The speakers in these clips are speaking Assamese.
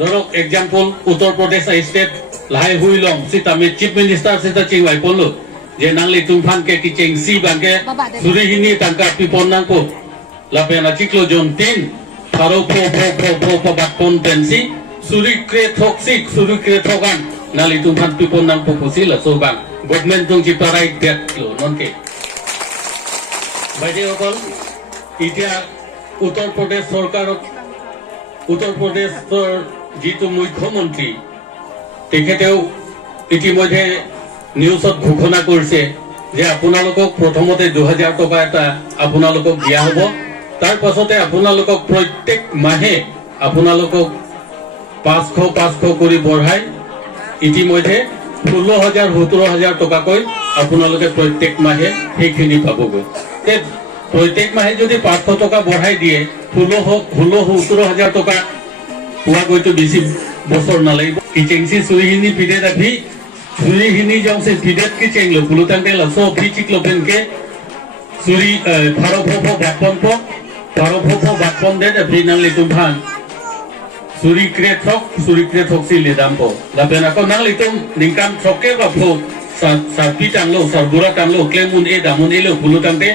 ধরক example Uttar Pradesh state লাহাই হুইলং সিতামে chief minister সেটা চিংলাই পড়লো যে নাংলি তুমফানকে কি চেংসি বাঙ্কে সুরিহিনি তাঙ্কা পিপন নাংকো লাপেনা চিকলো জন 3 ফারো ফো ফো ফো ফো ফো বাকপন পেনসি সুরি ক্রে থক্সিক সুরি ক্রে থগান নালি তুমফান পিপন নাংকো পুসি লাসো বাং গভর্নমেন্ট তুং চিপারাই দেখলো ননকে বাইদে অকল ইতিয়া উত্তর প্রদেশ সরকার উত্তর প্ৰদেশৰ যিটো মুখ্যমন্ত্ৰী তেখেতেও ইতিমধ্যে নিউজত ঘোষণা কৰিছে যে আপোনালোকক প্ৰথমতে 2000 টকা এটা আপোনালোকক দিয়া হ'ব তাৰ পাছতে আপোনালোকক প্ৰত্যেক মাহে আপোনালোকক 500 কৰি বঢ়াই ইতিমধ্যে 16000 17000 টকাকৈ আপোনালোকে প্ৰত্যেক মাহে সেইখিনি পাবগৈ প্ৰত্যেক মাহে যদি 500 টাকা বঢ়াই দিয়ে 16000 টাকা পোৱা গৈতো বেছি বছৰ নালাগিব কিচেংসি সুরিহিনি পিডে রাখি সুরিহিনি জংসে পিডেত কি চেংলো পুলুতাংতে লাসো ফিচিকলো পেনকে সুরি ফারো ফোফো বাকপন দে ফি নাংলি তুমফান সুরি ক্রেথক সিলে দামপো লাবেনাকো নাংলি তুম নিংকাম ছকে বাফো সাপি টাংলো সারবুরা টাংলো ক্লেমুন এ দামুন এলো পুলুতাংতে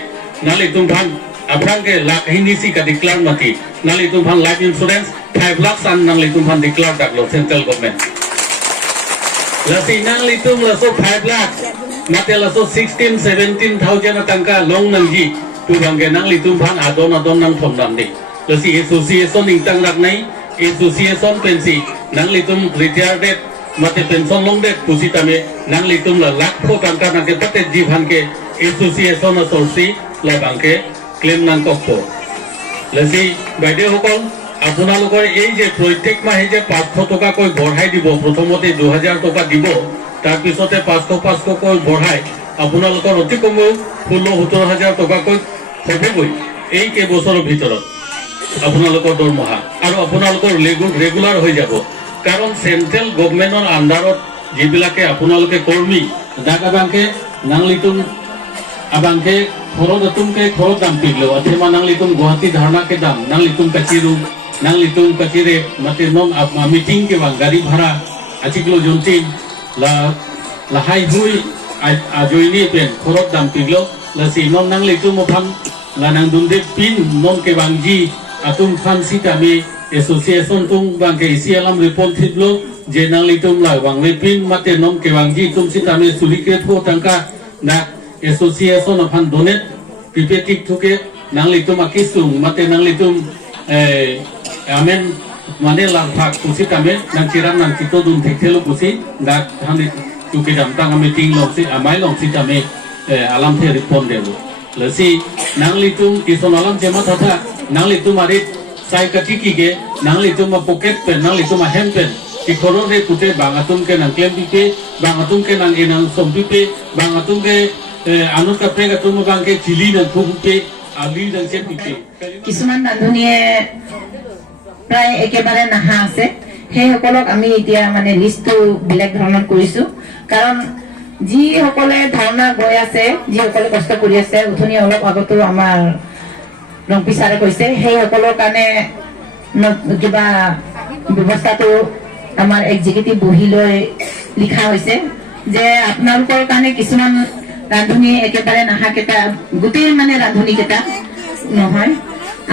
नाली तुमफान आपरांगे लाख हिंदी का डिक्लेयर मती नाली तुमफान लाइफ इंश्योरेंस 5 लाख सान नाली तुमफान डिक्लेयर डाकलो सेंट्रल गवर्नमेंट लसी नाली तुम लसो 5 लाख मते लसो 16-17,000 तंका लोंग नंगी तुबांगे नाली तुमफान आदोन नंग थम दामदे लसी एसोसिएशन इंतंग रखनाई एसोसिएशन पेंसी नाली तुम रिटायर्ड मते पेंशन लोंग दे पुसी तमे नाली तुम लाख फो तंका नगे पते जीवन के एसोसिएशन असोसी লাবাংকে ক্লেম নাংকপো লসি বাইদে হকল আপোনালোকৰ এই যে প্ৰত্যেক মাহে যে 500 টকা কৈ বঢ়াই দিব প্ৰথমতে 2000 টকা দিব তাৰ পিছতে 500 কৈ বঢ়াই আপোনালোকৰ অতি কমেও 16000 টকা কৈ হ'বগৈ এই কে বছৰৰ ভিতৰত আপোনালোকৰ দৰমহা আৰু আপোনালোকৰ ৰেগুলাৰ হৈ যাব কাৰণ সেন্ট্ৰেল গভৰ্নমেন্টৰ আন্ডাৰত যিবিলাকে আপোনালোকে কৰ্মী দাগাবাংকে নাংলিতুম abangke khoro datum ke khoro dam piglo athema nang litum guwahati dharna ke dam nang litum kachiru nang litum kachire mate non meeting ke bang gari bhara achiklo jonti la hai hui ajoini pen khoro dam piglo la si non nang litum opham la nang dunde pin non ke bangji atum khan sitami association tung bangke isialam report thiblo je nang litum la bang pin mate non ke bangji tum sitami sulike tho tangka na Association of Donate Pipetik Tuke Nanglitum Akisum Mate Nanglitum Amen Manela Pak Pusi Kame Nankiran Nankito Dun Tekelo Pusi Dak Hani Tukidam Tanga meeting Loxi Amai Loxi Tame Alam Te Respondebo Lesi Nanglitum Ison Alam Jematata Nanglitum Arit Saikatiki Ge Nanglitum Pocket Pen Nanglitum Hempen Ikoro de Pute Bangatum ke Nanklem Pipe Bangatum ke Nanginang Sompipe Bangatum ke আনুক কাপৰেগা তুমি বাংকে চিলি না ফুপে আলি দংছে পিপে কিছুমান ৰান্ধনীয়ে প্ৰায় একেবাৰে নাহা আছে সেই সকলক আমি এতিয়া মানে লিষ্টটো বেলেগ ধৰণৰ কৰিছো কাৰণ যি সকলে ধাৰণা গৈ আছে যি সকলে কষ্ট কৰি আছে উঠনি অলপ আগতো আমাৰ ৰংপিছাৰে কৈছে সেই সকলৰ কাৰণে কিবা ব্যৱস্থাটো আমাৰ এক্সিকিউটিভ বহিলৈ লিখা হৈছে যে আপোনালোকৰ কাৰণে কিছুমান ৰান্ধনী একেবাৰে নাহা কেটা গোটেই মানে ৰান্ধনী কেটা নহয়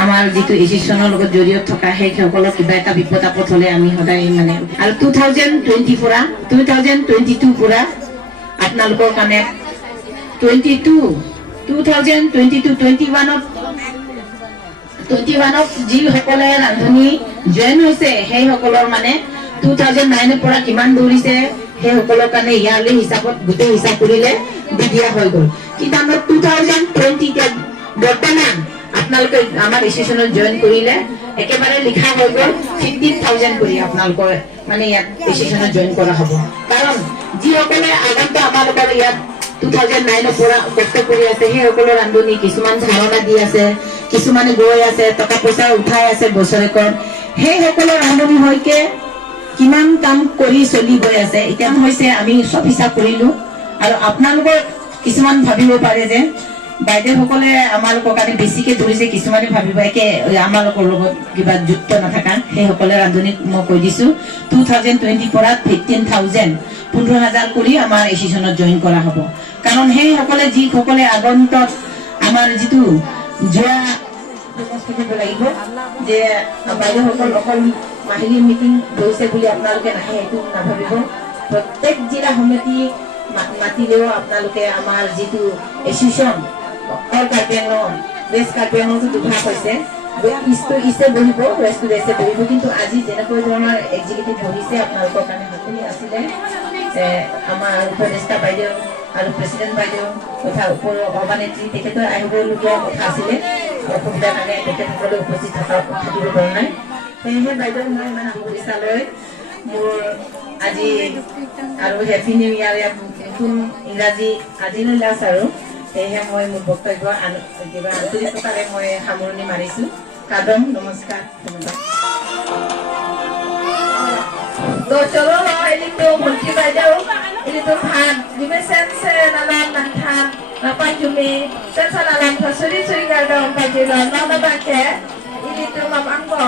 আমাৰ যেটো এসিশনৰ লগত জড়িত থকা সেই সকলৰ কিবা এটা বিপদ আপদ হলে আমি সদায় মানে আৰু 2022 পুৰা আপোনালোকৰ কাৰণে 2021 যি সকলে ৰান্ধনী জয়েন হৈছে সেই সকলৰ মানে 2009 পৰা কিমান দৌৰিছে সেই সকলৰ কাৰণে ইয়াৰলি হিচাপত গোটেই হিচাপ কৰিলে দিয়া হৈ গল কিন্তু আমাৰ 2020 বৰ্তমান আপোনালোকে আমাৰ ৰেজিষ্ট্ৰেচনত জয়েন কৰিলে একেবাৰে লিখা হৈ গল 15000 কৰি আপোনালোকৰ মানে ইয়াত ৰেজিষ্ট্ৰেচনত জয়েন কৰা হ'ব কাৰণ যি সকলে আগতে আমালোকৰ ইয়াত 2009 পৰা কষ্ট কৰি আছে সেই সকলৰ ৰান্ধনী কিছুমান ধাৰণা দি আছে কিছুমানে গৈ আছে টকা পইচা উঠাই আছে বছৰেকৰ সেই সকলৰ ৰান্ধনী হয়কে কিমান কাম কৰি চলি গৈ আছে এতিয়া হৈছে আমি চব হিচাপ কৰিলো আৰু আপোনালোকৰ কিছুমান ভাবিব পাৰে যে বাইদেউসকলে আমালোকৰ কাৰণে বেছিকে ধৰিছে কিছুমানে ভাবিব একে আমালোকৰ লগত কিবা যুক্ত নাথাকা সেইসকলে ৰান্ধনীক মই কৈ দিছো 2020 পৰা 15,000 কৰি আমাৰ এছিজনত জইন কৰা হ'ব কাৰণ সেইসকলে যিসকলে আগন্তক আমাৰ যিটো যোৱা দিব লাগিব যে বাইদেউসকল অকল মাহিলী মিটিং গৈছে বুলি আপোনালোকে নাহে সেইটো নাভাবিব প্ৰত্যেক জিলা সমিতি মাতিলেও আপোনালোকে আমাৰ যিটো এছিজন অল কাৰ্বিআংলং ৱেষ্ট কাৰ্বিআংলংটো দুভাগ হৈছে ইষ্টটো ইষ্টে বহিব ৱেষ্টটো ৱেষ্টে বহিব কিন্তু আজি যেনেকৈ ধৰণৰ এক্সিকিউটিভ বহিছে আপোনালোকৰ কাৰণে সকলো আছিলে আমাৰ উপদেষ্টা বাইদেউ আৰু প্ৰেচিডেণ্ট বাইদেউ তথা উপ সভানেত্ৰী তেখেতৰ আহিবলগীয়া কথা আছিলে অসুবিধাৰ কাৰণে তেখেতসকলে উপস্থিত থাকিব পৰা নাই সেয়েহে বাইদেউ মই ইমান শুভেচ্ছা লৈ মোৰ আজি আৰু হেপী নিউ ইয়াৰ নতুন ইংৰাজী আজিলৈ লাষ্ট আৰু সেয়েহে মই মোৰ বক্তব্য কিবা আন্তৰিকতাৰে মই সামৰণি মাৰিছো কাদম নমস্কাৰ ধন্যবাদ তো চলো ini tuh mungkin aja ini tuh kan dimensi nalan nangkan apa cumi sensalan kasuri suri garda umpat jalan nama baca ini tuh mamanggo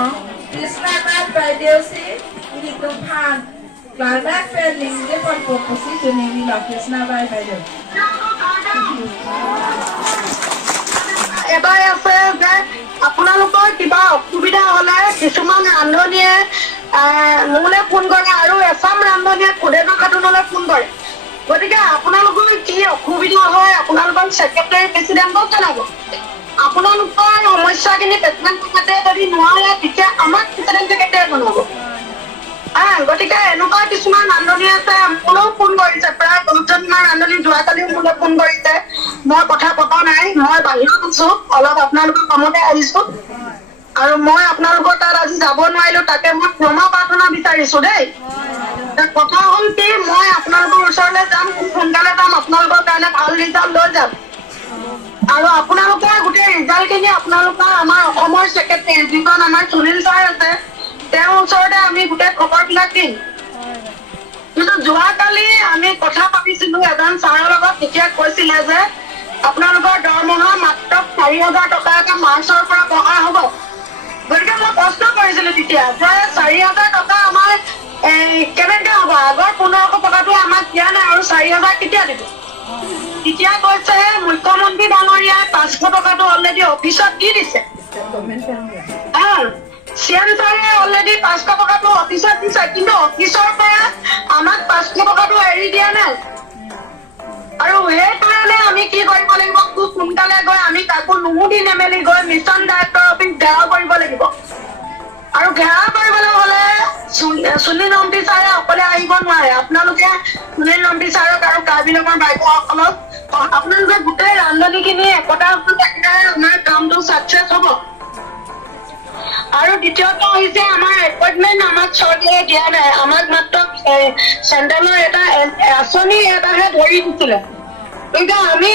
Krishna nat baideusi ini tuh kan karena feeling dia pun posisi ini lah Krishna baideu এবাৰ আছে যে আপোনালোকৰ কিবা অসুবিধা হলে কিছুমান ৰান্ধনীয়ে মোলৈ ফোন কৰে আৰু এছাম ৰান্ধনীয়ে খুদেনা খাতুনলৈ ফোন কৰে গতিকে আপোনালোকৰ কি অসুবিধা হয় আপোনালোকৰ ছেক্ৰেটাৰী প্ৰেচিডেণ্টক জনাব আপোনালোকৰ সমস্যাখিনি প্ৰেচিডেণ্ট ছেক্ৰেটাৰীয়ে যদি নোৱাৰে তেতিয়া আমাক প্ৰেচিডেণ্ট ছেক্ৰেটাৰীয়ে জনাব গতিকে এনেকুৱা কিছুমান ৰান্ধনী আছে মোলৈও ফোন কৰিছে প্ৰায় 10জনমান ৰান্ধনী যোৱাকালিও মোলৈ ফোন কৰিছে মই কথা পতা নাই মই বাহিৰত আছো অলপ আপোনালোকৰ কামতে আহিছো আৰু মই আপোনালোকৰ তাত আজি যাব নোৱাৰিলো তাকে মই ক্ষমা প্ৰাৰ্থনা বিচাৰিছো দেই কথা হ'ল কি মই আপোনালোকৰ ওচৰলৈ যাম খুব সোনকালে যাম আপোনালোকৰ কাৰণে ভাল ৰিজাল্ট লৈ যাম আৰু আপোনালোকৰ গোটেই ৰিজাল্টখিনি আপোনালোকৰ আমাৰ অসমৰ ছেক্ৰেটাৰী যিজন আমাৰ সুনীল ছাৰ আছে তেওঁৰ ওচৰতে আমি গোটেই খবৰবিলাক দিম কিন্তু যোৱাকালি আমি কথা পাতিছিলো এজন ছাৰৰ লগত তেতিয়া কৈছিলে যে আপোনালোকৰ দৰমহা মাত্ৰ 4,000 টকা এটা মাৰ্চৰ পৰা বঢ়া হ'ব গতিকে মই প্ৰশ্ন কৰিছিলো তেতিয়া যে 4,000 টকা আমাৰ কেনেকে হ'ব আগৰ 1,500 টকাটো আমাক দিয়া নাই আৰু 4,000 কেতিয়া দিব তেতিয়া কৈছে মুখ্যমন্ত্ৰী ডাঙৰীয়াই 500 টকাটো অলৰেডি অফিচত দি দিছে চিএম ছাৰে অলৰেডি 500 টকাটো অফিচত দিছে কিন্তু অফিচৰ পৰা আমাক 500 টকাটো এৰি দিয়া নাই আৰু সেইকাৰণে আমি কি কৰিব লাগিব খুব সোনকালে গৈ আমি কাকো নুমুদি নেমেলি গৈ মিছন ডাইৰেক্টৰ অফিচ ঘেৰাও কৰিব লাগিব আৰু ঘেৰাও কৰিবলৈ হ'লে সুনীল নম্বী ছাৰে অকলে আহিব নোৱাৰে আপোনালোকে সুনীল নম্বী ছাৰক আৰু কাৰ্বিআংলঙৰ বাইদেউসকলক আপোনালোকে গোটেই ৰান্ধনীখিনি একতা থাকিলে আমাৰ কামটো ছাকচেছ হ'ব আৰু দ্বিতীয়টো হৈছে আমাৰ এপইণ্টমেণ্ট আমাক চৰকাৰে দিয়া নাই আমাক মাত্ৰ চেণ্ট্ৰেলৰ এটা আঁচনি এটাহে ধৰি দিছিলে কিন্তু আমি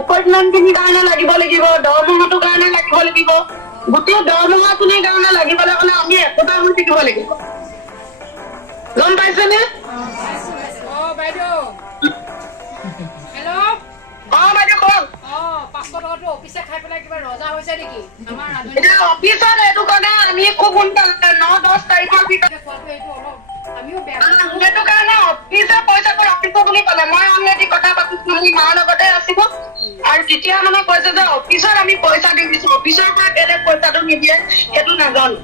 এপইণ্টমেণ্টখিনিৰ কাৰণে লাগিব দৰমহাটোৰ কাৰণে লাগিব গোটেই দৰমহাখিনিৰ কাৰণে লাগিবলৈ হ'লে আমি একতা হৈ থাকিব লাগিব গম পাইছেনে বাইদেউ বাইদেউ কওক অফিচে খাই পেলাই কিবা ৰজা হৈছে নেকি আমাৰ এতিয়া অফিচত এইটো কাৰণে আমি খুব সোনকালে 9-10 তাৰিখৰ ভিতৰত সেইটো কাৰণে অফিচে পইচাটো ৰাখিব বুলি ক'লে মই অলৰেডি কথা পাতিছো মাৰ লগতে আছিলো আৰু তেতিয়া মানে কৈছে যে অফিচত আমি পইচা দি দিছো অফিচৰ পৰা বেলেগ পইচাটো নিদিয়ে সেইটো নাজানো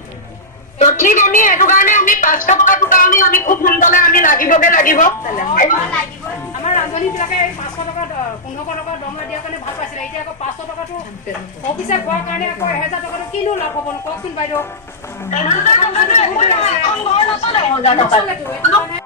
তো ঠিক আমি সেইটো কাৰণে আমি 500 টকাটোৰ কাৰণে আমি খুব সোনকালে আমি লাগিবগে লাগিব আমাৰ ৰান্ধনীবিলাকে 500 টকা 1500 টকা দৰমহা দিয়াৰ কাৰণে ভাল পাইছিলে এতিয়া আকৌ 500 টকাটো অফিচে খোৱাৰ কাৰণে আকৌ 1000 টকাটো কিনো লাভ হ'ব কওকচোন বাইদেউ 1000 টকাটো